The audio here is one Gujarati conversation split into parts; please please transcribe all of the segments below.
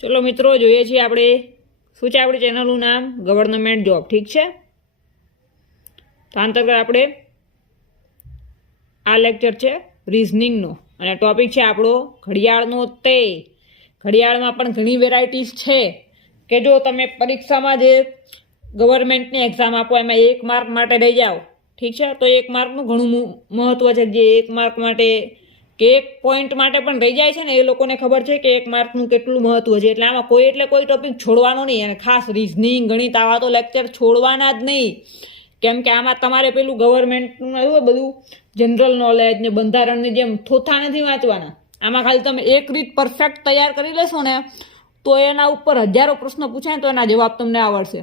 ચલો મિત્રો, જોઈએ છીએ આપણે શું છે આપણી ચેનલનું નામ? ગવર્નમેન્ટ જોબ ઠીક છે? તો અંતર્ગત આપણે આ લેક્ચર છે રિઝનિંગનો અને ટોપિક છે આપણો ઘડિયાળનો તે ઘડિયાળમાં પણ ઘણી વેરાયટીઝ છે. કે જો તમે પરીક્ષામાં જે ગવર્મેન્ટની એક્ઝામ આપો, એમાં એક માર્ક માટે લઈ જાઓ, ઠીક છે? તો એક માર્કનું ઘણું મહત્ત્વ છે. જે એક માર્ક માટે કે એક પોઈન્ટ માટે પણ રહી જાય છે ને, એ લોકોને ખબર છે કે એક માર્કનું કેટલું મહત્વ છે. એટલે આમાં કોઈ એટલે કોઈ ટોપિક છોડવાનો નહીં અને ખાસ રિઝનિંગ ગણિત, આવા તો લેક્ચર છોડવાના જ નહીં. કેમ કે આમાં તમારે પેલું ગવર્મેન્ટનું આવ્યું બધું જનરલ નોલેજ ને બંધારણની જેમ થોથા નથી વાંચવાના. આમાં ખાલી તમે એક રીત પરફેક્ટ તૈયાર કરી લેશો ને, તો એના ઉપર હજારો પ્રશ્નો પૂછાય તો એના જવાબ તમને આવડશે.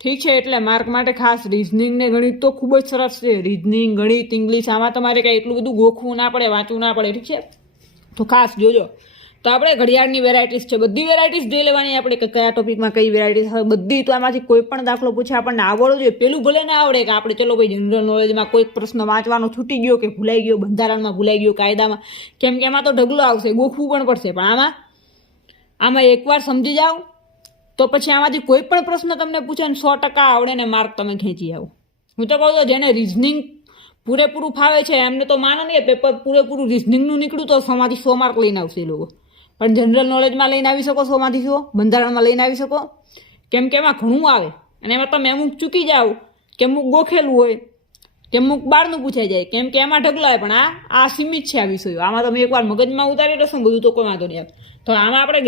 ઠીક છે, એટલે માર્ક માટે ખાસ રિઝનિંગ ને ગણિત તો ખૂબ જ સરસ છે. રિઝનિંગ ગણિત ઇંગ્લિશ આમાં તમારે કાંઈ એટલું બધું ગોખવું ના પડે, વાંચવું ના પડે, ઠીક છે? તો ખાસ જોજો. તો આપણે ઘડિયાળની વેરાયટીઝ છે, બધી વેરાયટીઝ જોઈ લેવાની આપણે કયા ટોપિકમાં કઈ વેરાયટીઝ હવે બધી તો આમાંથી કોઈ પણ દાખલો પૂછે, આપણને આવડવું જોઈએ. પેલું ભલે ના આવડે કે આપણે ચલો ભાઈ જનરલ નોલેજમાં કોઈ પ્રશ્ન વાંચવાનો છૂટી ગયો કે ભૂલાઈ ગયો, બંધારણમાં ભૂલાઈ ગયો, કાયદામાં, કેમ કે એમાં તો ઢગલો આવશે, ગોખવું પણ પડશે. પણ આમાં આમાં એકવાર સમજી જાઓ. તો પછી આમાંથી કોઈ પણ પ્રશ્ન તમને પૂછે ને સો ટકા આવડે ને માર્ક તમે ખેંચી આવો. હું તો કહું તો જેને રિઝનિંગ પૂરેપૂરું ફાવે છે, એમને તો માનો નહીં પેપર પૂરેપૂરું રિઝનિંગનું નીકળ્યું તો સોમાંથી સો માર્ક લઈને આવશે એ લોકો. પણ જનરલ નોલેજમાં લઈને આવી શકો સોમાંથી સો, બંધારણમાં લઈને આવી શકો. કેમ કે એમાં ઘણું આવે. અને એમાં તમે અમુક ચૂકી જાઓ, કે અમુક ગોખેલું હોય કે અમુક બહારનું પૂછાઈ જાય. કેમ કે એમાં ઢગલાય પણ આ આ સીમિત છે આ વિષયો. આમાં તમે એકવાર મગજમાં ઉતારી લેશો ને બધું તો કોઈ વાંધો નહીં આવે તો આમાં આપણે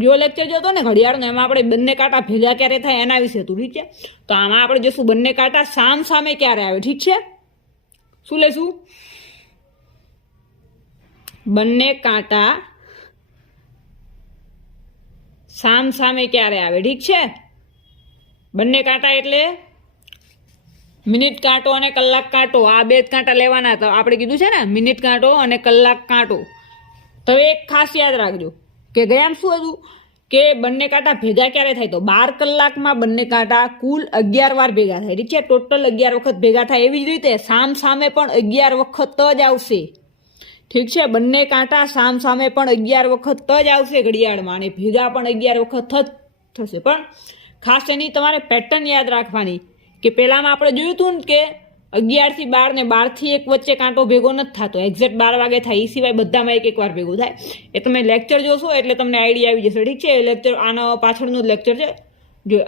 ગયો લેક્ચર જો હતો ને ઘડિયાળનો, એમાં આપણે બંને કાંટા ભેગા ક્યારે થાય એના વિશે હતું, ઠીક છે? તો આમાં આપણે જોશું બંને કાંટા સામ સામે ક્યારે આવે, ઠીક છે? શું લેશું? બંને કાંટા સામ સામે ક્યારે આવે, ઠીક છે? બંને કાંટા એટલે મિનિટ કાંટો અને કલાક કાંટો, આ બે જ કાંટા લેવાના તો આપણે કીધું છે ને, મિનિટ કાંટો અને કલાક કાંટો. તો એક ખાસ યાદ રાખજો કે ગયા શું હતું? કે બંને કાંટા ભેગા ક્યારે થાય? તો બાર કલાકમાં બંને કાંટા કુલ અગિયાર વાર ભેગા થાય. ઠીક છે? ટોટલ અગિયાર વખત ભેગા થાય એવી જ રીતે સામ સામે પણ અગિયાર વખત જ આવશે. ઠીક છે? બંને કાંટા સામ સામે પણ અગિયાર વખત જ આવશે ઘડિયાળમાં અને ભેગા પણ અગિયાર વખત થશે. પણ ખાસ એની તમારે પેટર્ન યાદ રાખવાની. કે પહેલાંમાં આપણે જોયું હતું ને કે અગિયારથી બાર ને બારથી એક વચ્ચે કાંટો ભેગો નથી થતો. એક્ઝેક્ટ બાર વાગે થાય. એ સિવાય બધામાં એક એક વાર ભેગું થાય. એ તમે લેક્ચર જોશો એટલે તમને આઈડિયા આવી જશે. ઠીક છે? એ લેક્ચર આના પાછળનું જ લેક્ચર છે. જો,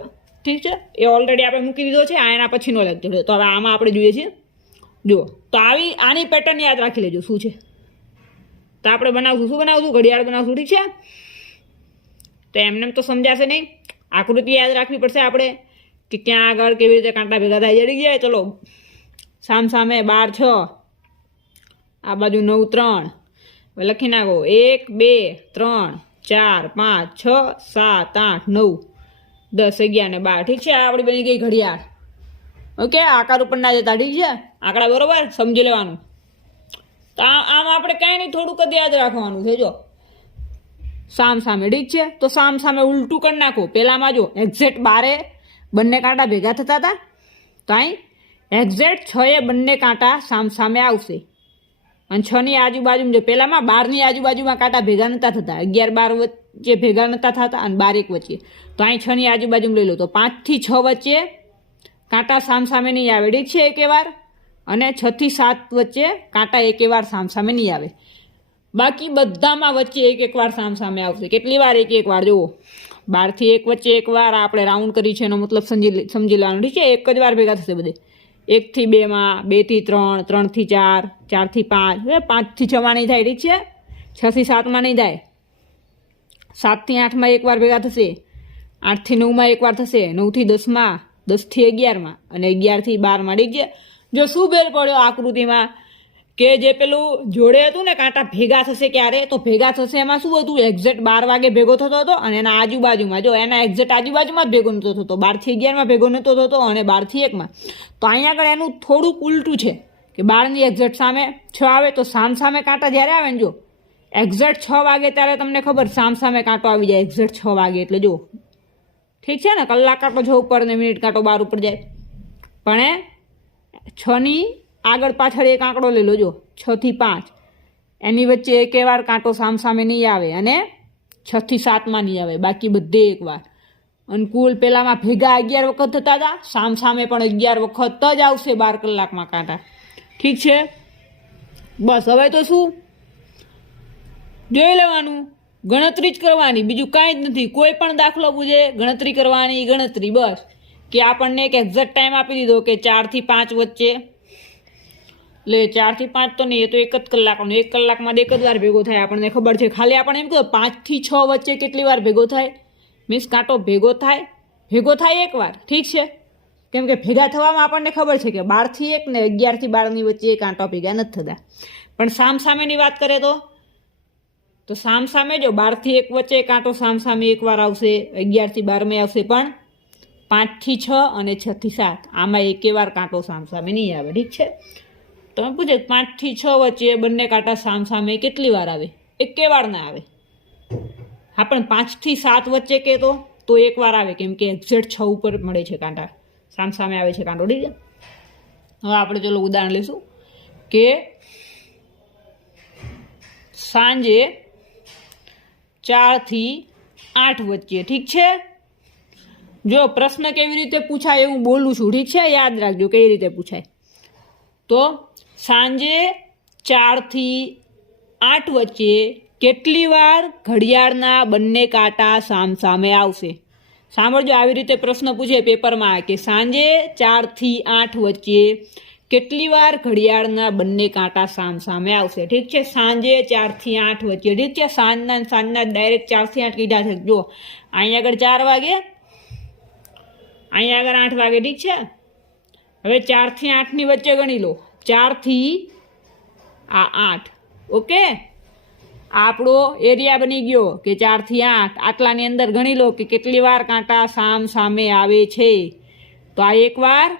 ઠીક છે? એ ઓલરેડી આપણે મૂકી દીધો છે. આ એના પછીનો લેક્ચર છે. તો હવે આમાં આપણે જોઈએ છીએ. જુઓ તો આવી, આની પેટર્ન યાદ રાખી લેજો. શું છે? તો આપણે બનાવશું. શું બનાવશું? ઘડિયાળ બનાવશું. ઠીક છે? તો એમને તો સમજાશે નહીં. આકૃતિ યાદ રાખવી પડશે આપણે. કે ક્યાં આગળ કેવી રીતે કાંટા ભેગા થાય, જડી ગયા ચલો. સામ સામે બાર, છ. આ બાજુ નવ, ત્રણ. લખી નાખો. એક, બે, ત્રણ, ચાર, પાંચ, છ, સાત, આઠ, નવ. દસ, અગિયાર ને બાર. ઠીક છે? આપણી બની ગઈ ઘડિયાળ. ઓકે? આકાર ઉપર ના જતા, ઠીક છે? આંકડા બરોબર? સમજી લેવાનું. તો આમ આપણે કાંઈ નહીં, થોડુંક જ યાદ રાખવાનું છે જો સામ સામે ઠીક છે? તો સામ સામે ઉલટું કરી નાખો. પહેલામાં જો એક્ઝેક્ટ બારે બંને કાંટા ભેગા થતા હતા? તો અહીં એક્ઝેક્ટ છ બંને કાંટા સામ સામે આવશે. અને છની આજુબાજુ જો પહેલામાં બારની આજુબાજુમાં કાંટા ભેગા નહોતા થતા. અગિયાર, બાર વચ્ચે ભેગા નતા થતા અને બાર એક વચ્ચે. તો અહીં છની આજુબાજુ લઈ લો. તો પાંચથી છ વચ્ચે કાંટા સામ સામે નહીં આવે. ઠીક છે એકે વાર? અને છથી સાત વચ્ચે કાંટા એકેવાર સામસામે સામ સામે નહીં આવે. બાકી બધામાં વચ્ચે એક એક વાર સામ સામે આવશે. કેટલી વાર એક એક વાર? જુઓ. બારથી એક વચ્ચે એક વાર આપણે રાઉન્ડ કરી છે, એનો મતલબ સમજી સમજી લેવાનું. ઠીક છે? એક જ વાર ભેગા થશે બધે. એકથી બેમાં, બેથી ત્રણ, ત્રણથી ચાર, ચારથી પાંચ. હવે પાંચથી છમાં નહીં થાય, ઠીક છે? છથી સાતમાં નહીં થાય. સાતથી આઠમાં એક વાર ભેગા થશે. આઠથી નવમાં એક વાર થશે. નવથી દસમાં, દસથી અગિયારમાં અને અગિયારથી બારમાં. ઠીક છે? જો શું બેલ પડ્યો આકૃતિમાં કે જે પેલું જોડે હતું ને કાંટા ભેગા થશે ક્યારે, તો ભેગા થશે એમાં શું હતું? એક્ઝેક્ટ બાર વાગે ભેગો થતો હતો અને એના આજુબાજુમાં. જો એના એક્ઝેક્ટ આજુબાજુમાં જ ભેગો નહોતો થતો. બારથી અગિયારમાં ભેગો નહોતો થતો અને બારથી એકમાં. તો અહીંયા આગળ એનું થોડુંક ઉલટું છે કે બારની એક્ઝેક્ટ સામે છ આવે તો સામ સામે કાંટા જ્યારે આવે ને જો એક્ઝેક્ટ છ વાગે ત્યારે તમને ખબર સામ સામે કાંટો આવી જાય. એક્ઝેક્ટ છ વાગે એટલે જો, ઠીક છે ને? કલાક કાંટો છ ઉપર ને મિનિટ કાંટો બાર ઉપર જાય. પણ એ છની આગળ પાછળ એક આંકડો લઈ લો જો છ થી પાંચ. એની વચ્ચે એક વાર કાંટો સામ સામે નહીં આવે અને છ થી સાતમાં નહીં આવે. બાકી બધે એકવાર અને કુલ પેલામાં ભેગા અગિયાર વખત થતા હતા. સામ સામે પણ અગિયાર વખત જ આવશે બાર કલાકમાં કાંટા. ઠીક છે? બસ, હવે તો શું? જોઈ લેવાનું. ગણતરી જ કરવાની. બીજું કાંઈ જ નથી. કોઈ પણ દાખલો પૂછે, ગણતરી કરવાની ગણતરી, બસ. કે આપણને એક એક્ઝેક્ટ ટાઈમ આપી દીધો કે ચારથી પાંચ વચ્ચે. એટલે ચારથી પાંચ તો નહીં, એ તો એક જ કલાકનો, એક કલાકમાં એક જ વાર ભેગો થાય આપણને ખબર છે. ખાલી આપણે એમ કહો, પાંચથી છ વચ્ચે કેટલી વાર ભેગો થાય? મીન્સ કાંટો ભેગો થાય? ભેગો થાય એક વાર, ઠીક છે? કેમ કે ભેગા થવામાં આપણને ખબર છે કે બારથી એક ને અગિયારથી બારની વચ્ચે એ કાંટો ભેગા નથી થતા. પણ સામ સામેની વાત કરે તો? તો સામ સામે જો બારથી એક વચ્ચે કાંટો સામ સામે એકવાર આવશે, અગિયારથી બારમે આવશે, પણ પાંચથી છ અને છથી સાત, આમાં એકે વાર કાંટો સામ સામે નહીં આવે, ઠીક છે? તમે પૂછે પાંચથી છ વચ્ચે બંને કાંટા સામ સામે કેટલી વાર આવે? એકે વાર ના આવે. હા, પણ પાંચથી સાત વચ્ચે કે તો તો એક વાર આવે, કેમ કે એક્ઝેક્ટ છ ઉપર મળે છે કાંટા. સામ સામે આવે છે કાંટો છે હવે આપણે ચલો ઉદાહરણ લઈશું કે સાંજે ચારથી આઠ વચ્ચે, ઠીક છે? જો પ્રશ્ન કેવી રીતે પૂછાય એ હું બોલું છું, ઠીક છે? યાદ રાખજો કઈ રીતે પૂછાય. તો સાંજે ચારથી આઠ વચ્ચે કેટલી વાર ઘડિયાળના બંને કાંટા સામ સામે આવશે? સાંભળજો, આવી રીતે પ્રશ્ન પૂછે પેપરમાં કે સાંજે ચારથી આઠ વચ્ચે કેટલી વાર ઘડિયાળના બંને કાંટા સામ સામે આવશે? ઠીક છે, સાંજે ચારથી આઠ વચ્ચે. ઠીક છે, સાંજના સાંજના ડાયરેક્ટ ચારથી આઠ કીધા છે. જો અહીંયા આગળ ચાર વાગે, અહીંયા આગળ આઠ વાગે. ઠીક છે? હવે ચારથી આઠની વચ્ચે ગણી લો. ચારથી આ આઠ. ઓકે? આપણો એરિયા બની ગયો કે ચારથી આઠ. આટલાની અંદર ગણી લો કે કેટલી વાર કાંટા સામ સામે આવે છે. તો આ એક વાર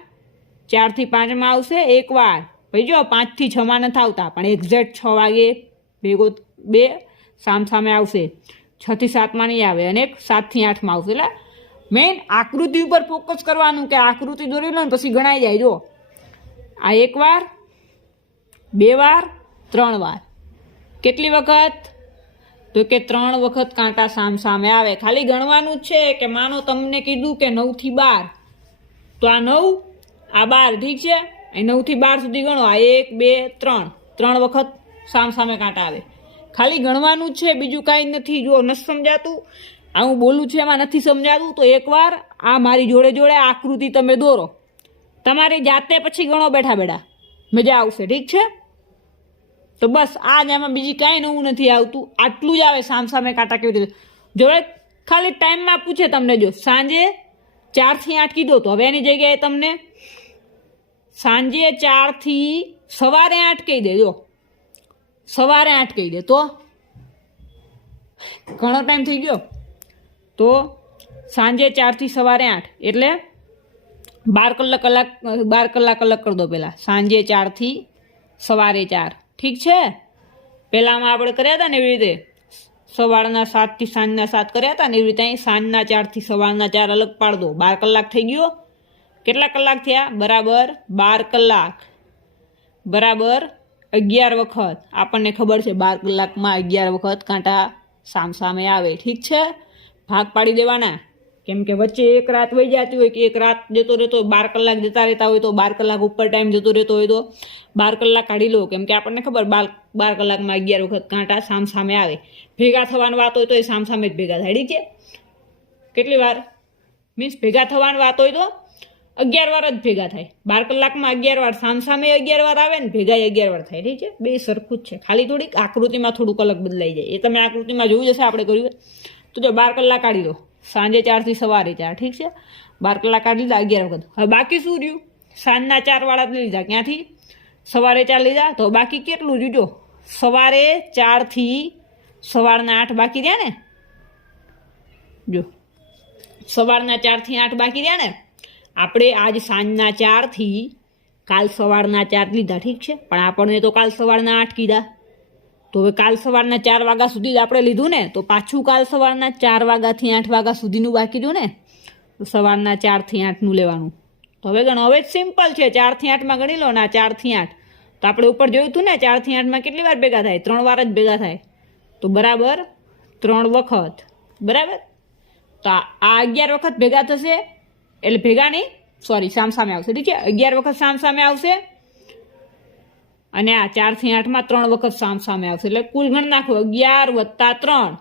ચારથી પાંચમાં આવશે, એક વાર. ભાઈ જો, પાંચથી છમાં નથી આવતા, પણ એક્ઝેક્ટ છ વાગે ભેગો બે સામ સામે આવશે. છથી સાતમાં નહીં આવે અને એક સાતથી આઠમાં આવશે. એટલે મેઇન આકૃતિ ઉપર ફોકસ કરવાનું કે આકૃતિ દોરી લો ને પછી ગણાઈ જાય. જો આ એક વાર, બે વાર, ત્રણ વાર. કેટલી વખત? તો કે ત્રણ વખત કાંટા સામ સામે આવે. ખાલી ગણવાનું છે કે માનો તમને કીધું કે નવથી બાર. તો આ નવ, આ બાર, ઠીક છે? એ નવથી બાર સુધી ગણો. આ એક, બે, ત્રણ. ત્રણ વખત સામ સામે કાંટા આવે. ખાલી ગણવાનું છે, બીજું કાંઈ નથી. જો નથી સમજાતું. આ હું બોલું છું, એમાં નથી સમજાતું. તો એકવાર આ મારી જોડે જોડે આકૃતિ તમે દોરો. તમારી જાતે પછી ગણો બેઠા બેઠા. મજા આવશે, ઠીક છે? તો બસ આ એમાં બીજી કાંઈ નવું નથી આવતું. આટલું જ આવે સામ સામે કાંટા કેવી રીતે. જોડે ખાલી ટાઈમમાં પૂછે તમને જો, સાંજે ચારથી આઠ કીધો તો હવે એની જગ્યાએ તમને સાંજે ચારથી સવારે આઠ કહી દે, જો. સવારે આઠ કહી દે તો. ઘણો ટાઈમ થઈ ગયો. તો સાંજે ચારથી સવારે આઠ, એટલે બાર કલાક કલાક, બાર કલાક અલગ કરી દો પહેલાં સાંજે ચારથી સવારે ચાર. ઠીક છે? પહેલાંમાં આપણે કર્યા હતા ને એવી રીતે? સવારના સાતથી સાંજના સાત કર્યા હતા ને એવી રીતે અહીં સાંજના ચારથી સવારના ચાર અલગ પાડ દો. બાર કલાક થઈ ગયો. કેટલા કલાક થયા? બરાબર બાર કલાક. બરાબર અગિયાર વખત. આપણને ખબર છે બાર કલાકમાં અગિયાર વખત કાંટા સામ સામે આવે. ઠીક છે? ભાગ પાડી દેવાના. કેમ કે વચ્ચે એક રાત વહી જતી હોય કે એક રાત જતો રહેતો હોય, બાર કલાક જતા રહેતા હોય તો બાર કલાક ઉપર ટાઈમ જતો રહેતો હોય તો બાર કલાક કાઢી લો. કેમ કે આપણને ખબર બાર બાર કલાકમાં અગિયાર વખત કાંટા સામ સામે આવે. ભેગા થવાની વાત હોય તો એ સામ સામે જ ભેગા થાય. ઠીક છે? કેટલી વાર? મીન્સ ભેગા થવાની વાત હોય તો અગિયાર વાર જ ભેગા થાય. બાર કલાકમાં અગિયાર વાર, સામ સામે અગિયાર વાર આવે ને ભેગા અગિયાર વાર થાય. ઠીક છે? બે સરખું જ છે. ખાલી થોડીક આકૃતિમાં થોડુંક અલગ બદલાઈ જાય. એ તમે આકૃતિમાં જોયું જશે આપણે કર્યું તો જો બાર કલાક કાઢી દો સાંજે ચારથી સવારે ચાર ઠીક છે? બાર કલાક કાઢી લીધા, અગિયાર વખત. હવે બાકી શું રહ્યું? સાંજના ચારવાળા જ લીધા. ક્યાંથી? સવારે ચાર લીધા. તો બાકી કેટલું જોજો સવારે ચારથી સવારના આઠ બાકી રહ્યા ને? જો, સવારના ચારથી આઠ બાકી રહ્યા ને? આપણે આજ સાંજના ચારથી કાલ સવારના ચાર લીધા, ઠીક છે? પણ આપણને તો કાલ સવારના આઠ કીધા. તો હવે કાલ સવારના ચાર વાગ્યા સુધી જ આપણે લીધું ને, તો પાછું કાલ સવારના ચાર વાગ્યાથી આઠ વાગ્યા સુધીનું બાકી રહ્યું ને, તો સવારના ચારથી આઠનું લેવાનું. તો હવે ગણો, હવે જ સિમ્પલ છે, ચારથી આઠમાં ગણી લો ને આ ચારથી આઠ. તો આપણે ઉપર જોયું હતું ને, ચારથી આઠમાં કેટલી વાર ભેગા થાય? ત્રણ વાર જ ભેગા થાય. તો બરાબર ત્રણ વખત. બરાબર? તો આ અગિયાર વખત ભેગા થશે, એટલે ભેગા નહીં સોરી સામ સામે આવશે. ઠીક છે? અગિયાર વખત સામ સામે આવશે અને આ ચારથી આઠમાં ત્રણ વખત સામ સામે આવશે. એટલે કુલ ગણ નાખો, અગિયાર વત્તા ત્રણ.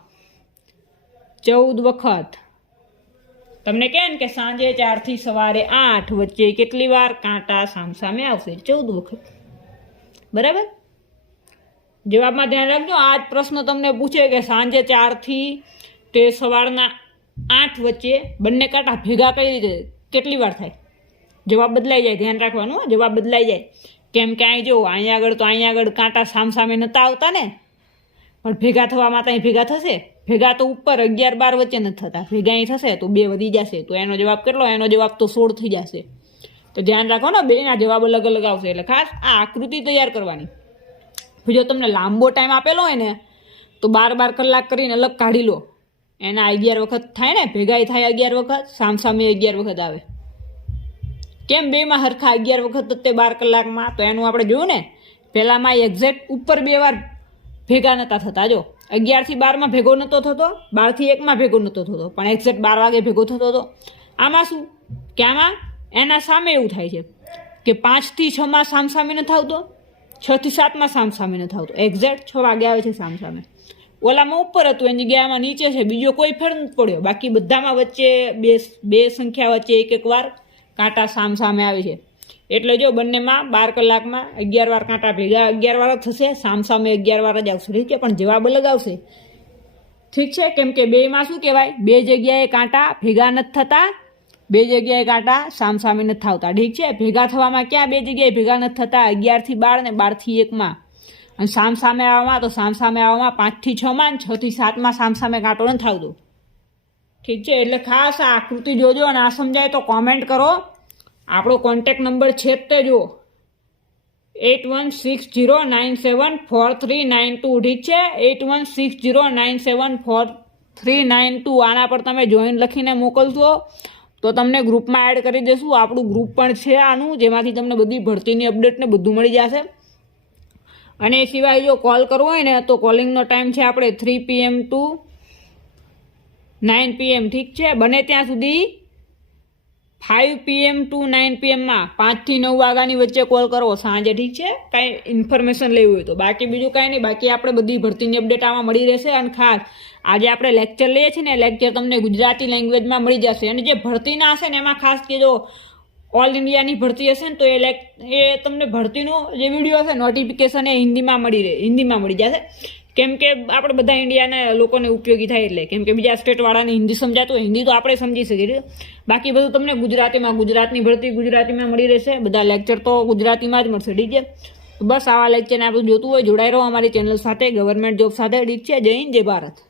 ચૌદ વખત. તમને ને કે સાંજે ચારથી સવારે આઠ વચ્ચે કેટલી વાર કાંટા સામ સામે આવશે? ચૌદ વખત. બરાબર? જવાબમાં ધ્યાન રાખજો, આ જ પ્રશ્ન તમને પૂછે કે સાંજે ચારથી તે સવારના આઠ વચ્ચે બંને કાંટા ભેગા કઈ રીતે કેટલી વાર થાય? જવાબ બદલાઈ જાય, ધ્યાન રાખવાનું જવાબ બદલાઈ જાય. કેમ કે અહીં જુઓ અહીંયા આગળ તો અહીંયા આગળ કાંટા સામસામે નહોતા આવતા ને? પણ ભેગા થવામાં તો અહીં ભેગા થશે? ભેગા તો ઉપર અગિયાર બાર વચ્ચે નથી થતા. ભેગા અહીં થશે તો બે વધી જશે. તો એનો જવાબ કેટલો? એનો જવાબ તો સોળ થઈ જશે. તો ધ્યાન રાખો ને, બેના જવાબ અલગ અલગ આવશે. એટલે ખાસ આ આકૃતિ તૈયાર કરવાની. જો તમને લાંબો ટાઈમ આપેલો હોય ને, તો બાર બાર કલાક કરીને અલગ કાઢી લો. એના અગિયાર વખત થાય ને ભેગાઈ થાય અગિયાર વખત, સામસામે અગિયાર વખત આવે. કેમ બેમાં હરખા અગિયાર વખત તે બાર કલાકમાં તો એનું આપણે જોયું ને? પહેલાંમાં એક્ઝેક્ટ ઉપર બે વાર ભેગા નહોતા થતા, જો. અગિયારથી બારમાં ભેગો નહોતો થતો, બારથી એકમાં ભેગો નહોતો થતો, પણ એક્ઝેક્ટ બાર વાગે ભેગો થતો હતો. આમાં શું? કે આમાં એના સામે એવું થાય છે કે પાંચથી છમાં સામ સામે નથી આવતો છથી સાતમાં સામ સામે નથી આવતો એક્ઝેક્ટ છ વાગે આવે છે સામ સામે ઓલામાં ઉપર હતું, એની જગ્યામાં નીચે છે, બીજો કોઈ ફેર નથી પડ્યો. બાકી બધામાં વચ્ચે બે બે સંખ્યા વચ્ચે એક એક વાર કાંટા સામ સામે આવે છે. એટલે જો બંનેમાં બાર કલાકમાં અગિયાર વાર કાંટા ભેગા અગિયાર વાર જ થશે, સામ સામે અગિયાર વાર જ આવશે. ઠીક છે, પણ જવાબ અલગ આવશે. ઠીક છે, કેમ કે બેમાં શું કહેવાય? બે જગ્યાએ કાંટા ભેગા નથી થતા, બે જગ્યાએ કાંટા સામ સામે નથી થતા ઠીક છે, ભેગા થવામાં ક્યાં બે જગ્યાએ ભેગા નથી થતા? અગિયારથી બાર ને બારથી એકમાં અને સામ સામે આવવામાં તો સામ સામે આવવામાં પાંચથી છમાં ને છથી સાતમાં સામ સામે કાંટો નથી આવતો. ઠીક છે, એટલે ખાસ આ આકૃતિ જોજો અને આ સમજાય તો કોમેન્ટ કરો. આપણો કોન્ટેક નંબર છે તે જુઓ. Eight one six zero nine seven four three nine two, ઠીક છે? Eight one six zero nine seven four three nine two, આના પર તમે જોઈન લખીને મોકલશો તો તમને ગ્રુપમાં એડ કરી દેશું. આપણું ગ્રુપ પણ છે આનું, જેમાંથી તમને બધી ભરતીની અપડેટ ને બધું મળી જશે. અને એ સિવાય જો કોલ કરવો હોય ને, તો કોલિંગનો ટાઈમ છે આપણે three PM to nine PM ઠીક છે? બને ત્યાં સુધી ફાઇવ પીએમ ટુ નાઇન પીએમમાં પાંચથી નવ વાગ્યાની વચ્ચે કોલ કરો. સાંજે, ઠીક છે? કાંઈ ઇન્ફોર્મેશન લેવી હોય તો. બાકી બીજું કાંઈ નહીં. બાકી આપણે બધી ભરતીની અપડેટ આમાં મળી રહેશે. અને ખાસ, આજે આપણે લેક્ચર લઈએ છીએ ને લેક્ચર તમને ગુજરાતી લેંગ્વેજમાં મળી જશે. અને જે ભરતીના હશે ને, એમાં ખાસ કે જો ઓલ ઇન્ડિયાની ભરતી હશે ને, તો એ લેક એ તમને ભરતીનો જે વીડિયો હશે નોટિફિકેશન એ હિન્દીમાં મળી રહે હિન્દીમાં મળી જશે. કેમ કે આપણે બધા ઇન્ડિયાના લોકોને ઉપયોગી થાય એટલે. કેમ કે બીજા સ્ટેટવાળાને હિન્દી સમજાતું હોય, હિન્દી તો આપણે સમજી શકીએ બાકી બધું તમને ગુજરાતીમાં, ગુજરાતની ભરતી ગુજરાતીમાં મળી રહેશે. બધા લેક્ચર તો ગુજરાતીમાં જ મળશે, ઠીક છે? બસ આવા લેક્ચરને આપણું જોતું હોય, જોડાઈ રહો અમારી ચેનલ સાથે ગવર્મેન્ટ જોબ સાથે. ઠીક છે? જય હિન્દ, જય ભારત.